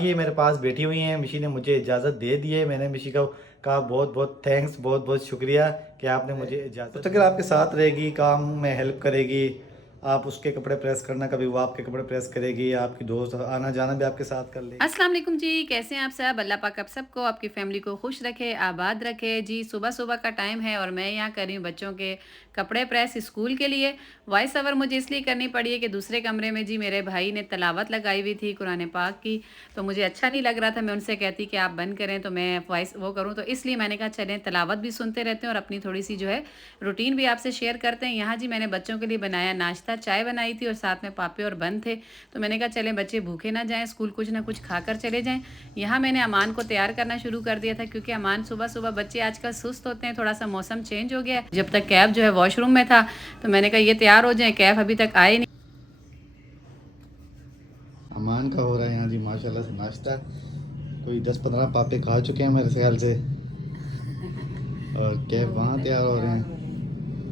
ये मेरे पास बैठी हुई हैं, मिशी ने मुझे इजाज़त दे दी है। मैंने मिशी को कहा बहुत बहुत थैंक्स, बहुत बहुत शुक्रिया कि आपने मुझे इजाज़त। तो अगर आपके साथ रहेगी, काम में हेल्प करेगी, आप उसके कपड़े प्रेस करना, कभी वो आपके कपड़े प्रेस करेगी, आपकी दोस्त आना जाना भी आपके साथ कर लेगी। अस्सलाम वालेकुम जी, कैसे हैं आप सब? अल्लाह पाक आप सबको, आपकी फ़ैमिली को खुश रखे, आबाद रखे। जी, सुबह-सुबह का टाइम है और मैं यहाँ कर रही हूँ बच्चों के कपड़े प्रेस स्कूल के लिए। वॉइस ओवर मुझे इसलिए करनी पड़ी है कि दूसरे कमरे में जी मेरे भाई ने तिलावत लगाई हुई थी कुरान पाक की, तो मुझे अच्छा नहीं लग रहा था। मैं उनसे कहती कि आप बंद करें तो मैं वॉइस वो करूँ, तो इसलिए मैंने कहा चलें तिलावत भी सुनते रहते हैं और अपनी थोड़ी-सी जो है रूटीन भी आपसे शेयर करते हैं। यहाँ जी मैंने बच्चों के लिए बनाया नाश्ता, चाय बनाई थी और साथ में पापे और बन थे। तो मैंने कहा चलें बच्चे भूखे ना जाएँ, स्कूल कुछ ना कुछ खाकर चले जाएँ। यहाँ मैंने अमान को तैयार करना शुरू कर दिया था क्योंकि अमान सुबह-सुबह बच्चे आजकल सुस्त होते हैं, थोड़ा-सा मौसम चेंज हो गया है। जब तक कैफ जो है वॉशरूम में था, तो मैंने कहा ये तैयार हो जाएँ, कैफ अभी तक आए नहीं। अमान का हो रहा है यहाँ जी माशाल्लाह से नाश्ता। कोई 10-15 पापे खा चुके हैं मेरे ख्याल से, और वो कैफ अभी वहाँ तक तैयार हो रहे तैयार हो हैं। रहे हैं।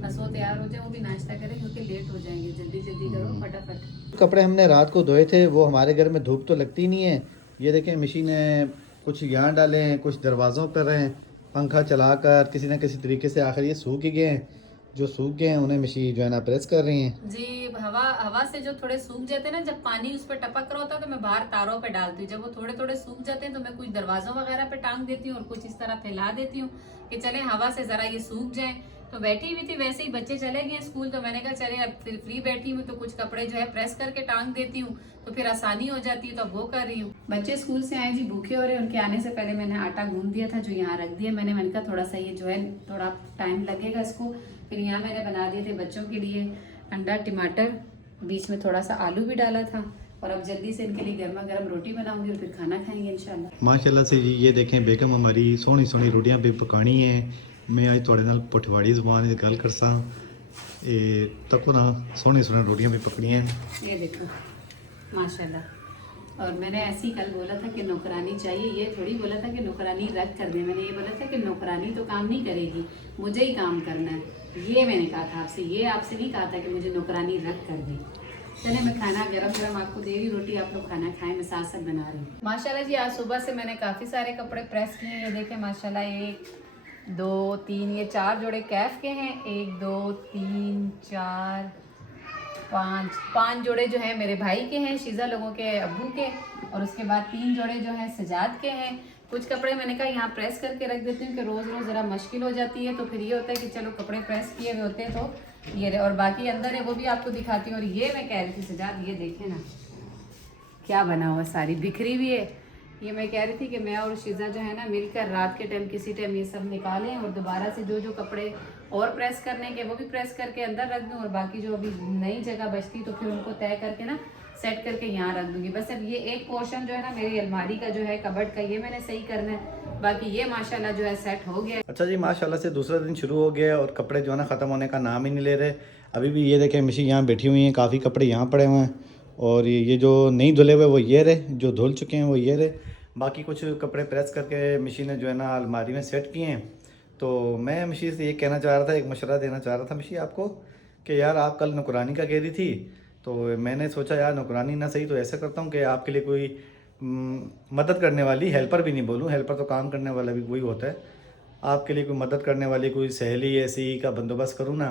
बस वो तैयार हो जाए, वो भी नाश्ता करें क्योंकि लेट हो जाएँगे। जल्दी-जल्दी करो फटाफट। कपड़े हमने रात को धोए थे, वो हमारे घर में धूप तो लगती नहीं है। ये देखें मशीन है, कुछ यहाँ डाले हैं, कुछ दरवाज़ों पर हैं, पंखा चलाकर किसी न किसी तरीके से आखिर ये सूख ही गए हैं। जो सूख गए हैं उन्हें मशीन जो है ना प्रेस कर रही हैं। जी, हवा हवा से जो थोड़े सूख जाते हैं ना, जब पानी उस पर टपक रहा होता है तो मैं बाहर तारों पे डालती हूँ। जब वो थोड़े-थोड़े सूख जाते हैं तो मैं कुछ दरवाज़ों वगैरह पे टांग देती हूँ और कुछ इस तरह फैला देती हूँ कि चलें हवा से ज़रा ये सूख जाएँ। तो बैठी हुई थी, वैसे ही बच्चे चले गए स्कूल, तो मैंने कहा चले अब फिर फ्री बैठी हूँ तो कुछ कपड़े जो है प्रेस करके टांग देती हूँ, तो फिर आसानी हो जाती है, तो अब वो कर रही हूँ। बच्चे स्कूल से आए जी भूखे हो रहे हैं, उनके आने से पहले मैंने आटा गूंद दिया था जो यहाँ रख दिया मैंने कहा थोड़ा सा ये जो है थोड़ा टाइम लगेगा इसको। फिर यहाँ मैंने बना दिए थे बच्चों के लिए अंडा, टमाटर, बीच में थोड़ा सा आलू भी डाला था, और अब जल्दी से इनके लिए गर्मा गर्म रोटी बनाऊंगी और फिर खाना खाएंगे इंशाल्लाह। माशाल्लाह से जी ये देखें बेगम हमारी सोहनी सोहनी रोटियां भी पकानी है। मैं आज थोड़े नाल पठवाड़ी ज़बान गल करसा, ये तको ना सोहनी सोहनी रोटियां भी पकड़ी हैं। ये देखो माशाल्लाह। और मैंने ऐसे ही कल बोला था कि नौकरानी चाहिए, ये थोड़ी बोला था कि नौकरानी रख कर दे। मैंने ये बोला था कि नौकरानी तो काम नहीं करेगी, मुझे ही काम करना है। ये मैंने कहा था आपसे, ये आपसे नहीं कहा था कि मुझे नौकरानी रख कर दे। चले मैं खाना गरम गरम आपको दे रही, रोटी आप लोग खाना खाएं, मैं साथ साथ बना रही हूँ। माशाल्लाह जी आज सुबह से मैंने काफ़ी सारे कपड़े प्रेस किए हैं। ये देखें माशाल्लाह, 1 2 3 ये 4 जोड़े कैफ के हैं, 1 2 3 4 5 जोड़े जो है मेरे भाई के हैं, शीज़ा लोगों के अब्बू के, और उसके बाद 3 जोड़े जो हैं सजाद के हैं। कुछ कपड़े मैंने कहा यहाँ प्रेस करके रख देती हूँ कि रोज़ रोज़ ज़रा मुश्किल हो जाती है, तो फिर ये होता है कि चलो कपड़े प्रेस किए हुए होते हैं तो ये रहे। और बाकी अंदर है वो भी आपको दिखाती हूँ। और ये मैं कह रही थी सजाद, ये देखें ना क्या बना हुआ, सारी बिखरी हुई है। ये मैं कह रही थी कि मैं और शीज़ा जो है ना मिलकर रात के टाइम किसी टाइम ये सब निकालें और दोबारा से जो जो कपड़े और प्रेस करने के वो भी प्रेस करके अंदर रख दूँ, और बाकी जो अभी नई जगह बचती तो फिर उनको तय करके ना सेट करके यहाँ रख दूँगी। बस अब ये एक पोर्शन जो है ना मेरी अलमारी का जो है कबर्ड का, ये मैंने सही करना है। बाकी ये माशाल्लाह जो है सेट हो गया। अच्छा जी माशाल्लाह से दूसरा दिन शुरू हो गया और कपड़े जो है ना ख़त्म होने का नाम ही नहीं ले रहे। अभी भी ये देखें मशीन यहाँ बैठी हुई हैं, काफ़ी कपड़े यहाँ पड़े हुए हैं, और ये जो नहीं धुले हुए वो ये रहे, जो धुल चुके हैं वो ये रहे। बाकी कुछ कपड़े प्रेस करके मशीन ने जो है ना अलमारी में सेट किए हैं। तो मैं मशीन से ये कहना चाह रहा था, एक मशवरा देना चाह रहा था मशीन आपको कि यार आप कल नौकरानी का कह रही थी, तो मैंने सोचा यार नौकरानी ना सही तो ऐसा करता हूँ कि आपके लिए कोई मदद करने वाली, हेल्पर भी नहीं बोलूँ, हेल्पर तो काम करने वाला भी वही होता है, आपके लिए कोई मदद करने वाली कोई सहेली ऐसी का बंदोबस्त करूँ ना,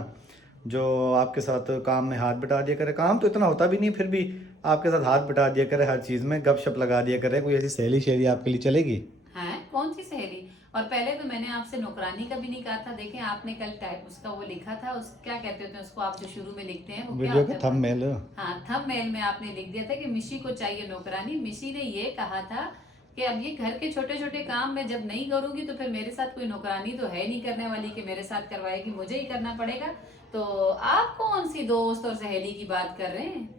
जो आपके साथ काम में हाथ बटा दिया करे। काम तो इतना होता भी नहीं, फिर भी आपके साथ हाथ बटा दिया करे, हर चीज़ में गपशप लगा दिया करे। कोई ऐसी सहेली शहेली आपके लिए चलेगी? है कौन सी सहेली? और पहले तो मैंने आपसे नौकरानी का भी नहीं कहा था। देखें आपने कल टाइप उसका वो लिखा था, उस क्या कहते होते हैं उसको, आप जो शुरू में लिखते हैं वो क्या वीडियो होता का है? थंबनेल। हाँ, थंबनेल में आपने लिख दिया था कि मिशी को चाहिए नौकरानी। मिशी ने ये कहा था कि अब ये घर के छोटे छोटे काम मैं जब नहीं करूंगी तो फिर मेरे साथ कोई नौकरानी तो है नहीं करने वाली कि मेरे साथ करवाएगी, मुझे ही करना पड़ेगा। तो आप कौन सी दोस्त और सहेली की बात कर रहे हैं?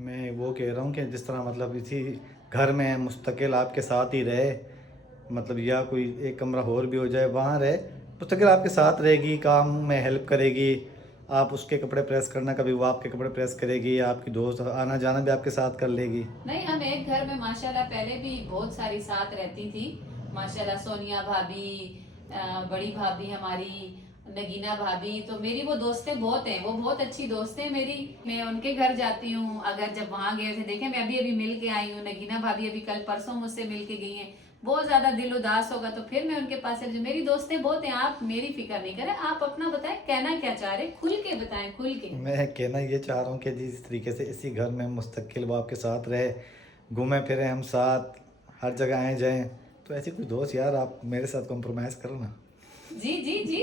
मैं वो कह रहा हूँ कि जिस तरह मतलब इसी घर में मुस्तकिल आपके साथ ही रहे, मतलब या कोई एक कमरा और भी हो जाए वहाँ रहे, मुस्तकिल आपके साथ रहेगी, काम में हेल्प करेगी, आप उसके कपड़े प्रेस करना, कभी वो आपके कपड़े प्रेस करेगी, आपकी दोस्त आना जाना भी आपके साथ कर लेगी। नहीं, हम एक घर में माशाल्लाह पहले भी बहुत सारी साथ रहती थी। माशाल्लाह सोनिया भाभी, बड़ी भाभी हमारी, नगीना भाभी, तो मेरी वो दोस्तें बहुत हैं, वो बहुत अच्छी दोस्त हैं मेरी। मैं उनके घर जाती हूँ, अगर जब वहां गए थे, देखे मैं अभी अभी मिल के आई हूँ, नगीना भाभी अभी कल परसों मुझसे मिल के गई हैं। बहुत ज्यादा दिल उदास होगा तो फिर मैं उनके पास है। जो मेरी दोस्तें बहुत हैं, आप मेरी फिक्र नहीं करें। आप अपना बताएं, कहना क्या चाह रहे, खुल के बताएं, खुल के। मैं कहना ये चाह रहा हूँ कि जिस तरीके से इसी घर में मुस्तकिल वो आपके साथ रहे, घूमें फिरें हम साथ, हर जगह आए जाएं, तो ऐसी कोई दोस्त यार आप मेरे साथ कॉम्प्रोमाइज़ करो ना। जी जी जी,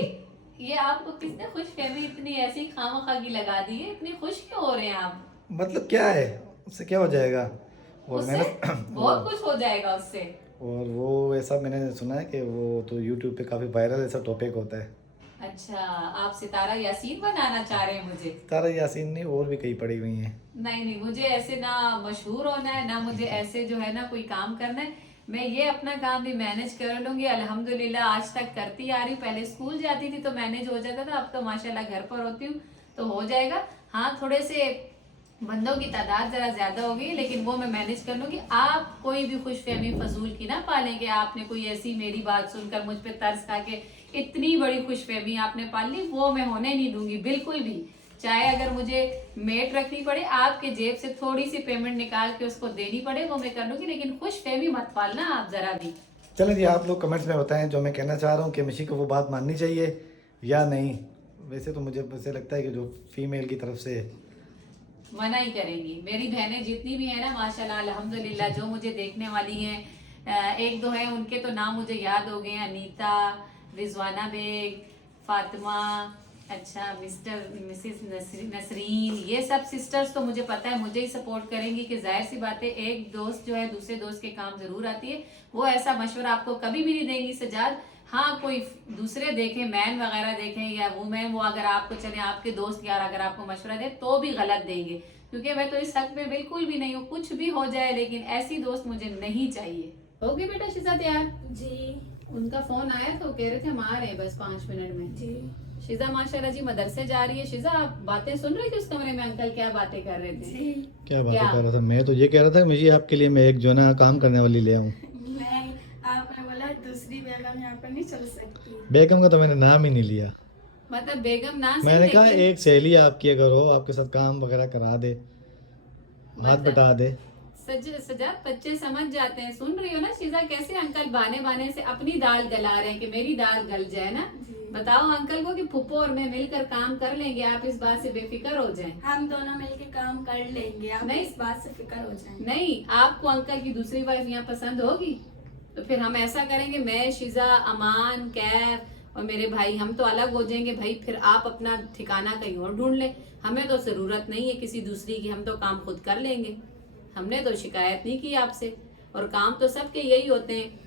ये आपको किसने खुश फहमी इतनी ऐसी खामखा की लगा दी है? इतनी खुश क्यों हो रहे हैं आप? मतलब क्या है, उससे क्या हो जाएगा। और उससे मैंने बहुत कुछ हो जाएगा उससे। और वो ऐसा मैंने सुना है कि वो तो यूट्यूब पे काफ़ी वायरल ऐसा टॉपिक होता है। अच्छा, आप सितारा यासीन बनाना चाह रहे हैं मुझे? तारा यासीन नहीं, और भी कई पड़ी हुई हैं। नहीं नहीं, मुझे ऐसे ना मशहूर होना है, ना मुझे ऐसे जो है ना कोई काम करना है। मैं ये अपना काम भी मैनेज कर लूंगी अल्हम्दुलिल्लाह। आज तक करती आ रही हूँ। पहले स्कूल जाती थी तो मैनेज हो जाता था, अब तो माशाल्लाह घर पर होती हूँ तो हो जाएगा। हाँ, थोड़े से बंदों की तादाद जरा ज्यादा होगी, लेकिन वो मैं मैनेज कर लूंगी। आप कोई भी खुशफहमी फजूल की ना पालेंगे। आपने कोई ऐसी मेरी बात सुनकर मुझ पे तरस खा के इतनी बड़ी खुशफहमी आपने पाल ली, वो मैं होने नहीं दूंगी बिल्कुल भी। चाहे अगर मुझे मेट रखनी पड़े, आपके जेब से थोड़ी सी पेमेंट निकाल के उसको देनी पड़े, वो मैं कर लूंगी, लेकिन खुशफहमी मत पालना आप जरा भी। चलें जी, आप लोग कमेंट्स में बताएं जो मैं कहना चाह रहा हूँ कि मिशी को वो बात माननी चाहिए या नहीं। वैसे तो मुझे वैसे लगता है कि जो फीमेल की तरफ से मना ही करेंगी। मेरी बहनें जितनी भी है ना माशाल्लाह अल्हम्दुलिल्लाह, जो मुझे देखने वाली हैं, एक दो है उनके तो नाम मुझे याद हो गए हैं, अनीता, रिजवाना बेग, फातिमा, अच्छा मिस्टर मिसेस नसरीन, ये सब सिस्टर्स तो मुझे पता है मुझे ही सपोर्ट करेंगी। कि जाहिर सी बात है, एक दोस्त जो है दूसरे दोस्त के काम जरूर आती है। वो ऐसा मशवरा आपको कभी भी नहीं देंगी सजाद। हाँ, कोई दूसरे देखें, मैन वगैरह देखें या वुमेन, वो अगर आपको चले आपके दोस्त यार अगर आपको मशवरा दे तो भी गलत देंगे, क्योंकि मैं तो इस हक में बिल्कुल भी नहीं हूँ। कुछ भी हो जाए लेकिन ऐसी दोस्त मुझे नहीं चाहिए। हो गई बेटा शिजा तैयार? जी उनका फोन आया तो कह रहे थे हम आ रहे हैं बस 5 मिनट में। जी। शिजा माशाल्लाह जी मदरसे जा रही है। शिजा, आप बातें सुन रही थी उस कमरे में अंकल क्या बातें कर रहे थे? जी क्या बातें क्या? कर रहा था। मैं तो ये कह रहा था कि मुझे आपके लिए मैं एक जो ना काम करने वाली ले आऊँ। मैं आपने बोला दूसरी बेगम यहाँ पर नहीं चल सकती। बेगम का तो मैंने नाम ही नहीं लिया। मतलब बेगम ना सही, मैंने कहा लेकिन एक सहेली आपकी अगर हो, आपके साथ काम वगैरह करा दे, हाथ मतलब बटा दे। सजाद बच्चे समझ जाते हैं। सुन रही हो ना शिजा, कैसे अंकल बहाने बहाने से अपनी दाल गला रहे हैं कि मेरी दाल गल जाए ना। जी। बताओ अंकल को कि फुप्पो और मैं मिलकर काम कर लेंगे, आप इस बात से बेफिक्र हो जाएं। हम दोनों मिलके काम कर लेंगे, आप नहीं। इस बात से फिक्र हो जाएंगे। नहीं, आपको अंकल की दूसरी वाइफ यहाँ पसंद होगी तो फिर हम ऐसा करेंगे, मैं शिजा, अमान, कैफ और मेरे भाई हम तो अलग हो जाएंगे भाई। फिर आप अपना ठिकाना कहीं और ढूंढ ले। हमें तो जरूरत नहीं है किसी दूसरी की, हम तो काम खुद कर लेंगे। हमने तो शिकायत नहीं की आपसे। और काम तो सबके यही होते हैं,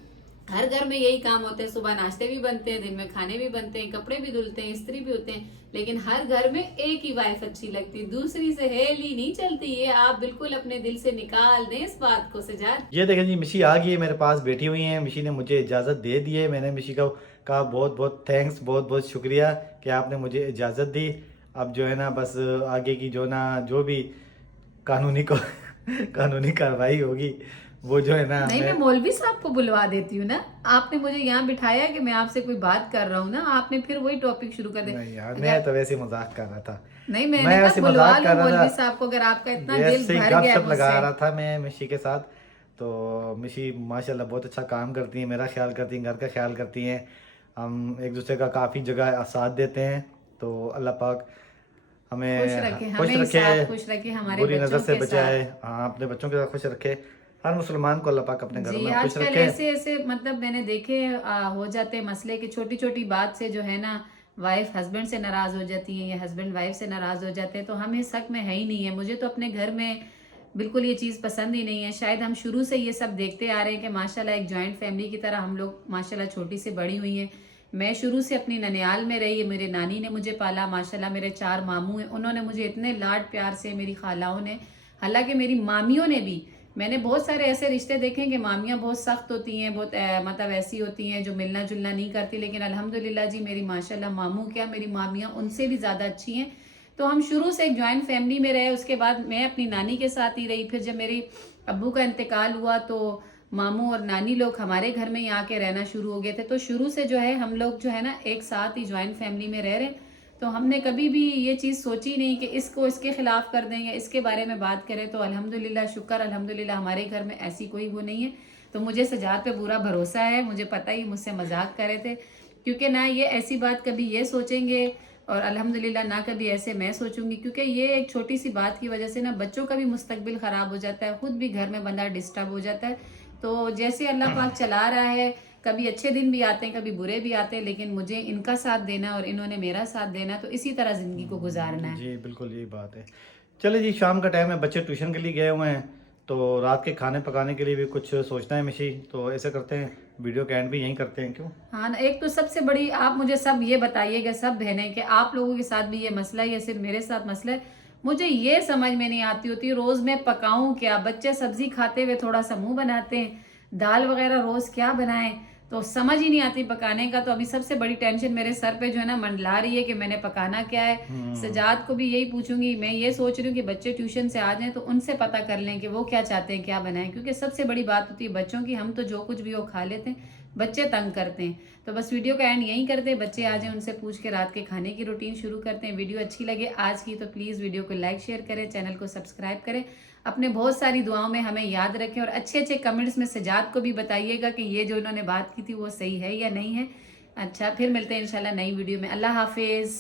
हर घर में यही काम होते हैं। सुबह नाश्ते भी बनते हैं, दिन में खाने भी बनते हैं, कपड़े भी धुलते हैं, इस्त्री भी होते हैं, लेकिन हर घर में एक ही वाइफ अच्छी लगती है, दूसरी से हेली नहीं चलती। ये आप बिल्कुल अपने दिल से निकाल दें इस बात को सजाद। ये देखें जी, मिशी आ गई है मेरे पास, बैठी हुई हैं। मिशी ने मुझे इजाज़त दे दी है। मैंने मिशी को कहा बहुत बहुत थैंक्स, बहुत बहुत शुक्रिया कि आपने मुझे इजाज़त दी। अब जो है ना बस आगे की जो ना जो भी कानूनी को कानूनी कार्रवाई होगी वो जो है ना नहीं, मैं मौलवी साहब को बुलवा देती हूँ ना। आपने मुझे यहाँ बिठाया कि मैं आपसे कोई बात कर रहा हूँ ना, आपने फिर वही टॉपिक शुरू कर दिया। नहीं यार, मैं तो वैसे ही मजाक कर रहा था। नहीं, मैंने मैं कहा वैसे बुलवा मजाक लो कर रहा मौलवी था, साहब को, अगर आपका इतना दिल वैसे ही भर गया गपशप लगा मुझसे। रहा था मैं मिशी के साथ। तो मिशी माशाल्लाह बहुत अच्छा काम करती हैं, मेरा ख्याल करती हैं, घर का ख्याल करती हैं। हम एक दूसरे का काफ़ी जगह साथ देते हैं। तो अल्लाह पाक हमें खुश रखे, खुश हमें रखे, साथ खुश रखे, हमारे बुरी नज़र बच्चों से के बचाए। साथ। हाँ, अपने बच्चों के साथ खुश रखे। हर मुसलमान को अल्लाह पाक अपने घरों जी, में खुश आजकल रखे। ऐसे ऐसे मतलब मैंने देखे हो जाते हैं मसले की छोटी छोटी बात से जो है ना वाइफ हस्बैंड से नाराज हो जाती है या हस्बैंड वाइफ से नाराज हो जाते हैं। तो हम इस हक में है ही नहीं है। मुझे तो अपने घर में बिल्कुल ये चीज़ पसंद ही नहीं है। शायद हम शुरू से ये सब देखते आ रहे हैं कि माशाल्लाह एक जॉइंट फैमिली की तरह हम लोग माशाल्लाह छोटी से बड़ी हुई हैं। मैं शुरू से अपनी ननियाल में रही है, मेरे नानी ने मुझे पाला माशाल्लाह। मेरे 4 मामू हैं, उन्होंने मुझे इतने लाड प्यार से, मेरी खालाओं ने, हालांकि मेरी मामियों ने भी। मैंने बहुत सारे ऐसे रिश्ते देखे कि मामियाँ बहुत सख्त होती हैं, बहुत मतलब ऐसी होती हैं जो मिलना जुलना नहीं करती, लेकिन अल्हम्दुलिल्लाह जी मेरी माशाल्लाह मामू क्या, मेरी मामियाँ उनसे भी ज़्यादा अच्छी हैं। तो हम शुरू से एक जॉइंट फैमिली में रहे। उसके बाद मैं अपनी नानी के साथ ही रही। फिर जब मेरे अब्बू का इंतकाल हुआ तो मामू और नानी लोग हमारे घर में ही आके रहना शुरू हो गए थे। तो शुरू से जो है हम लोग जो है ना एक साथ ही ज्वाइंट फैमिली में रह रहे हैं। तो हमने कभी भी ये चीज़ सोची नहीं कि इसको इसके खिलाफ कर दें या इसके बारे में बात करें। तो अल्हम्दुलिल्लाह, शुक्र अल्हम्दुलिल्लाह, हमारे घर में ऐसी कोई वो नहीं है। तो मुझे सजाद पे पूरा भरोसा है। मुझे पता ही मुझसे मजाक कर रहे थे, क्योंकि ना ये ऐसी बात कभी ये सोचेंगे और अल्हम्दुलिल्लाह ना कभी ऐसे मैं सोचूंगी, क्योंकि ये एक छोटी सी बात की वजह से ना बच्चों का भी मुस्तकबिल ख़राब हो जाता है, खुद भी घर में बंदा डिस्टर्ब हो जाता है। तो जैसे अल्लाह पाक चला रहा है, कभी अच्छे दिन भी आते हैं, कभी बुरे भी आते हैं, लेकिन मुझे इनका साथ देना और इन्होंने मेरा साथ देना, तो इसी तरह ज़िंदगी को गुजारना है। जी बिल्कुल यही बात है। चलिए जी, शाम का टाइम है, बच्चे ट्यूशन के लिए गए हुए हैं, तो रात के खाने पकाने के लिए भी कुछ सोचना है मिशी। तो ऐसे करते हैं, वीडियो का एंड भी यहीं करते हैं, क्यों? हाँ ना, एक तो सबसे बड़ी आप मुझे सब ये बताइएगा, सब बहनें, कि आप लोगों के साथ भी ये मसला है या सिर्फ मेरे साथ मसला है? मुझे ये समझ में नहीं आती होती रोज़ मैं पकाऊं क्या। बच्चे सब्जी खाते हुए थोड़ा सा मुंह बनाते हैं, दाल वगैरह रोज़ क्या बनाएं, तो समझ ही नहीं आती पकाने का। तो अभी सबसे बड़ी टेंशन मेरे सर पे जो है ना मंडला रही है कि मैंने पकाना क्या है। सजाद को भी यही पूछूंगी। मैं ये सोच रही हूँ कि बच्चे ट्यूशन से आ जाएं तो उनसे पता कर लें कि वो क्या चाहते हैं, क्या बनाएं, क्योंकि सबसे बड़ी बात होती है बच्चों की। हम तो जो कुछ भी वो खा लेते हैं, बच्चे तंग करते हैं। तो बस वीडियो का एंड यहीं करते हैं, बच्चे आ जाएं, उनसे पूछ के रात के खाने की रूटीन शुरू करते हैं। वीडियो अच्छी लगे आज की तो प्लीज़ वीडियो को लाइक शेयर करें, चैनल को सब्सक्राइब करें, अपने बहुत सारी दुआओं में हमें याद रखें और अच्छे अच्छे कमेंट्स में सजाद को भी बताइएगा कि ये जो इन्होंने बात की थी वो सही है या नहीं है। अच्छा, फिर मिलते हैं इंशाल्लाह नई वीडियो में। अल्लाह हाफिज़।